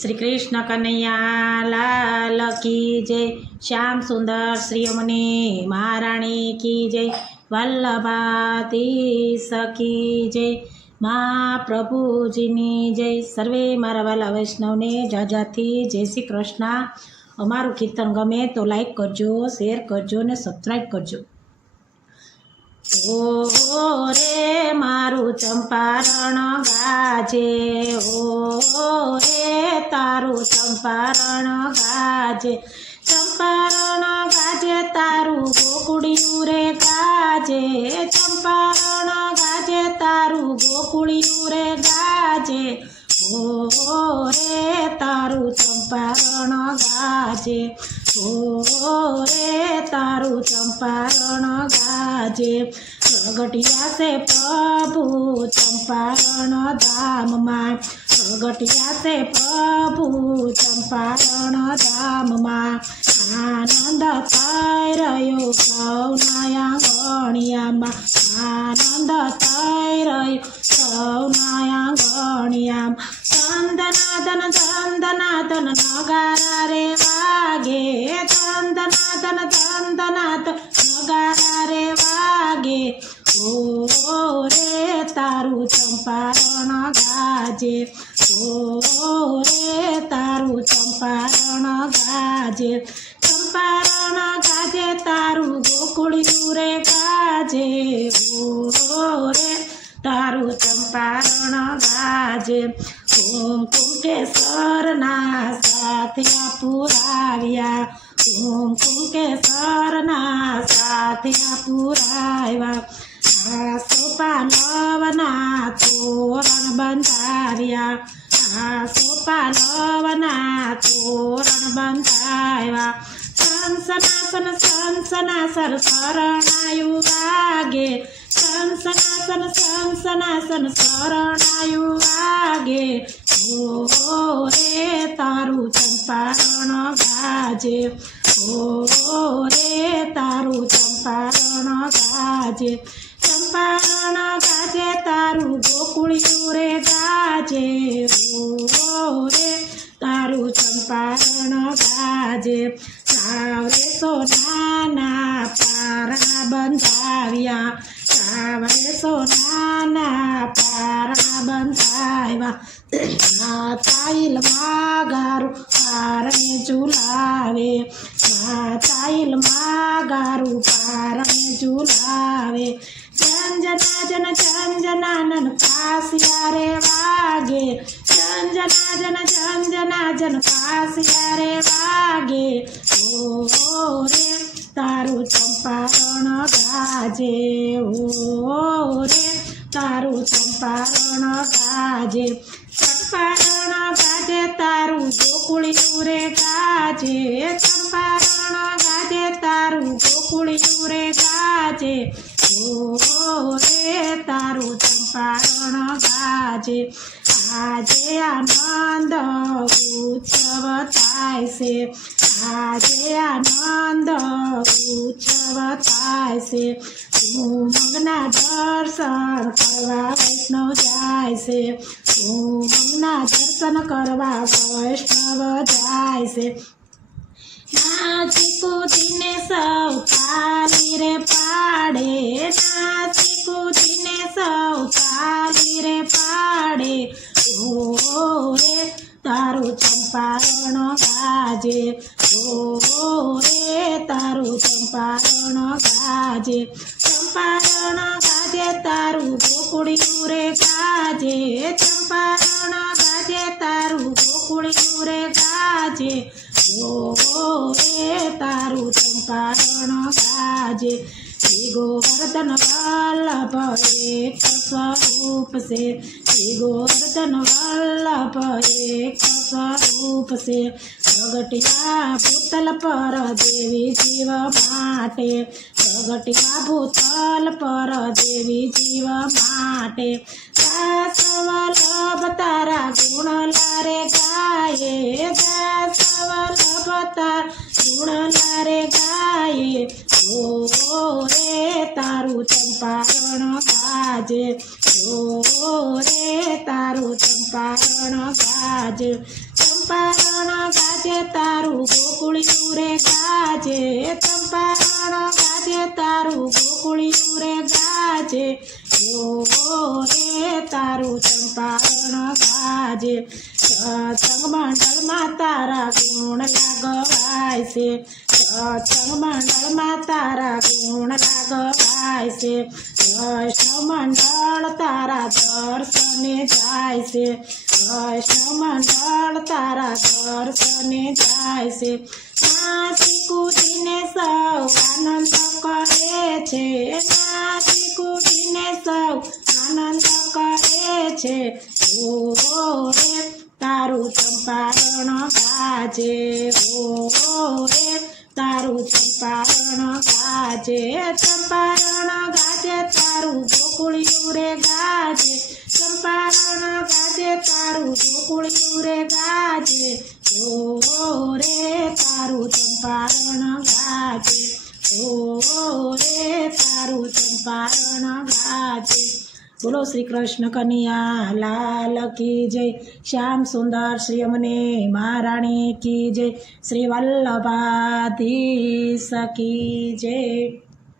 શ્રી કૃષ્ણ કનૈયા લાલ કી જય. શ્યામ સુંદર શ્રી અમને મહારાણી કી જય. વલ્લભાતી સખી જય. મા પ્રભુજીની જય. સર્વે મારા વાલા વૈષ્ણવને જાજાથી જય શ્રી કૃષ્ણ. અમારું કીર્તન ગમે તો લાઈક કરજો શેર કરજો ને સબસ્ક્રાઈબ કરજો. ઓ રે મારું ચંપારણ ગાજે ઓ તારું ચંપારણ ગાજે ચંપારણ ગાજે, તારું ગોકુળીનું રે ગાજે. ચંપારણ ગાજે, તારું ગોકુળીનું રે ગાજે. ઓ રે, તારું ચંપારણ ગાજે. ઓ રે, તારું ચંપારણ ગાજે. પ્રગટિયા છે પ્રભુ ચંપારણ ધામમાં. પ્રગટ્યા છે પ્રભુ ચંપારણ ધામમાં આનંદ થઈ રહ્યો સૌના આંગણિયામાં આનંદ થઈ રહ્યો સૌના આંગણિયામાં ચંદનાદન ચંદનાદન નગારા રે વાગે ચંદનાદન ચંદનાદ નગારા રે વાગે ઓ રે તારું ચંપારણ ગાજે ઓ રે તારું ચંપારણ ગાજે ચંપારણ ગાજે તારું ગોકુળિયું રે ગાજે ઓ રે તારું ચંપારણ ગાજે. ઓમ કુંકેશ્વરના સાથે પુરાવ્યા, ઓમ કુંકેશ્વરના સાથે પુરાવ્યા. આ સોપાલવના તોરણ બંધાવ્યા આ સોપાલવના તોરણ બંધાવ્યા સંસનાસન સંસનાસર શરણાયુ વાગે સંસનાસન સંસનાસન શરણાયુ વાગે ઓ રે તારું ચંપારણ ગાજે ઓ રે તારું ચંપારણ ગાજે ચંપારણ ગાજે તારું ગોકુળિયું રે ગાજે. રે તારું ચંપારણ ગાજે. સાવરે સોનાના પારણા બંધાવ્યા. સાવરે સોનાના પારણા બંધાવ્યા. તાઈલ માગારું પારણે ઝુલાવે. તાઈલ માગારું પારણે ઝુલાવે. ચંજનાજન ચંજનાનન પાસિયા રે વાગે ચંજના જન ચંજના જન પાસિયા રે વાગે ઓ રે તારું ચંપારણ ગાજે ઓ રે તારું ચંપારણ ગાજે ચંપારણ ગાજે તારું ગોકુળિયું રે ગાજે ચંપારણ ગાજે તારું ગોકુળિયું રે ગાજે ઓ રે તારું ચંપારણ ગાજે આજે આનંદ ઉત્સવ થાય છે. આજે આનંદ ઉત્સવ થાય છે. ઉમંગના દર્શન કરવા વૈષ્ણવ જાય છે. ઉમંગના દર્શન કરવા વૈષ્ણવ જાય છે. નાચી કૂદીને નાચી કૂદીને સૌ તાલી રે પાડે. ઓ રે તારું ચંપારણ ગાજે. ઓ રે તારું ચંપારણ ગાજે. ચંપારણ ગાજે, તારું ગોકુળિયું રે ગાજે. ચંપારણ ગાજે, તારું ગોકુળિયું રે ગાજે. ઓ રે તારું ચંપારણ ગાજે. શ્રી ગોવર્ધન વલ્લભ સ્વરૂપ છે શ્રી ગોવર્ધન વલ્લભ સ્વરૂપ છે પ્રગટ્યા ભૂતલ પર દેવી જીવ માટે પ્રગટ્યા ભૂતલ પર દેવી જીવ માટે દાસવલ્લભ તારા ગુણ લારે ગાયે દાસવલ્લભ તાર ગુણ લારે ગાયે ઓ રે તારું ચંપારણ ગાજે ઓ રે તારું ચંપારણ ચંપા ચંપારણ ગાજે તારું ગોકુળિયું રે ગાજે, ચંપારણ ગાજે તારું ગોકુળિયું રે ગાજે ઓ રે તારું ચંપારણ ગાજે સત્સંગમંડળમાં તારા ગુણ લાગવાય છે. સત્સંગમંડળમાં તારા ગુણ લાગવાય છે વૈષ્ણવ મંડળ તારા દર્શને જાય છે વૈષ્ણવ મંડળ તારા દર્શને જાય છે નાથી કૂદીને સૌ આનંદ કરે છે નાથી કૂદીને સૌ આનંદ કરે છે ઓ રે તારું ચંપારણ ગાજે ઓ તારું ચંપારણ ગાજે ચંપારણ ગાજે, તારું ગોકુળિયું રે ગાજે, ચંપારણ ગાજે, તારું ગોકુળિયું રે ગાજે ઓ રે, તારું ચંપારણ ગાજે ઓ રે, તારું ચંપારણ ગાજે. બોલો શ્રી કૃષ્ણ કનિયા, લાલ કી જય, શ્યામ સુંદર શ્રી અમને, મહારાણી કી જય, શ્રી વલ્લભાધી સકી જય.